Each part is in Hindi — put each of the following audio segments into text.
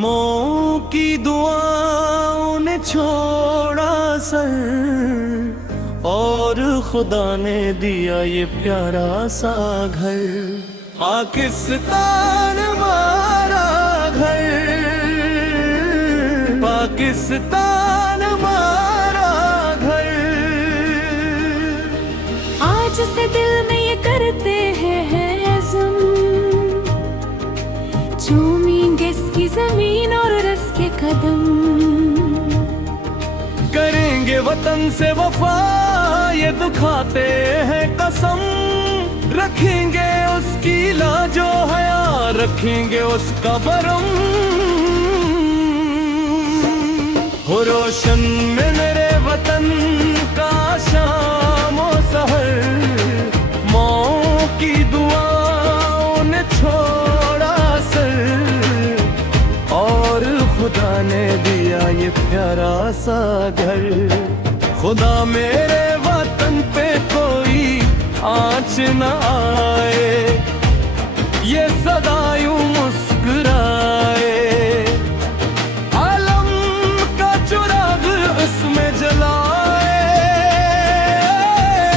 माँ की दुआओं ने छोड़ा सर और खुदा ने दिया ये प्यारा सा घर। पाकिस्तान हमारा घर, पाकिस्तान हमारा घर। आज से दिल में ये करते हैं अज़्म, चूमेंगे इसकी जमीन और रस के कदम। करेंगे वतन से वफा ये दुखाते हैं कसम, रखेंगे उसकी लाजो हया, रखेंगे उसका बरम। हो रोशन में मेरे वतन का शाम और सहर, माँ की दुआओं ने छोड़ा सर और खुदा ने दिया ये प्यारा सा घर। खुदा मेरे वतन पे कोई आँच न आए, ये सदा यूं मुस्कुराए। आलम का चिराग उसमें जलाए,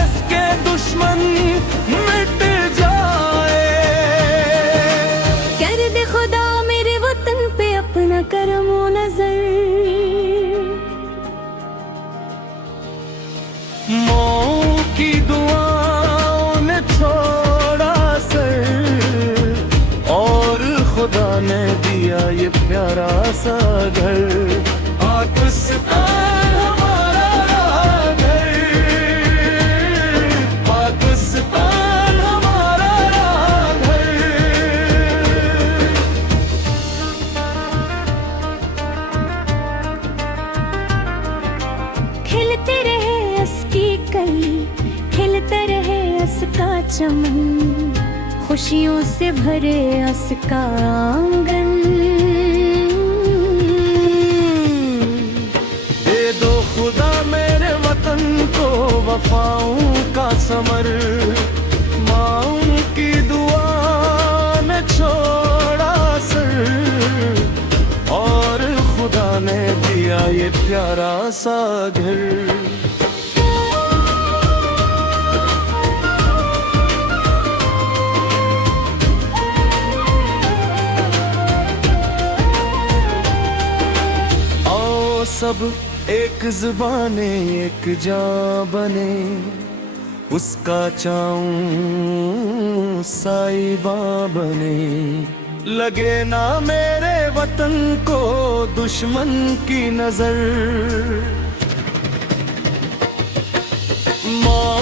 इसके दुश्मन मिट जाए। कर दे खुदा मेरे वतन पे अपना करम ओ नजर। माँ की दुआओं ने छोड़ा सर और खुदा ने दिया ये प्यारा सा घर। पाकिस्तान हमारा घर, पाकिस्तान हमारा घर। खिलते रहे उसकी कली, खिलते रहे उसका चमन, खुशियों से भरे उसका आंगन। दे दो खुदा मेरे वतन को वफाओं का समर, माँ की दुआ ने छोड़ा सर और खुदा ने दिया ये प्यारा सा घर। सब एक ज़ुबाने एक जान बने, उसका चाऊं साहिबा बने। लगे ना मेरे वतन को दुश्मन की नजर, माँ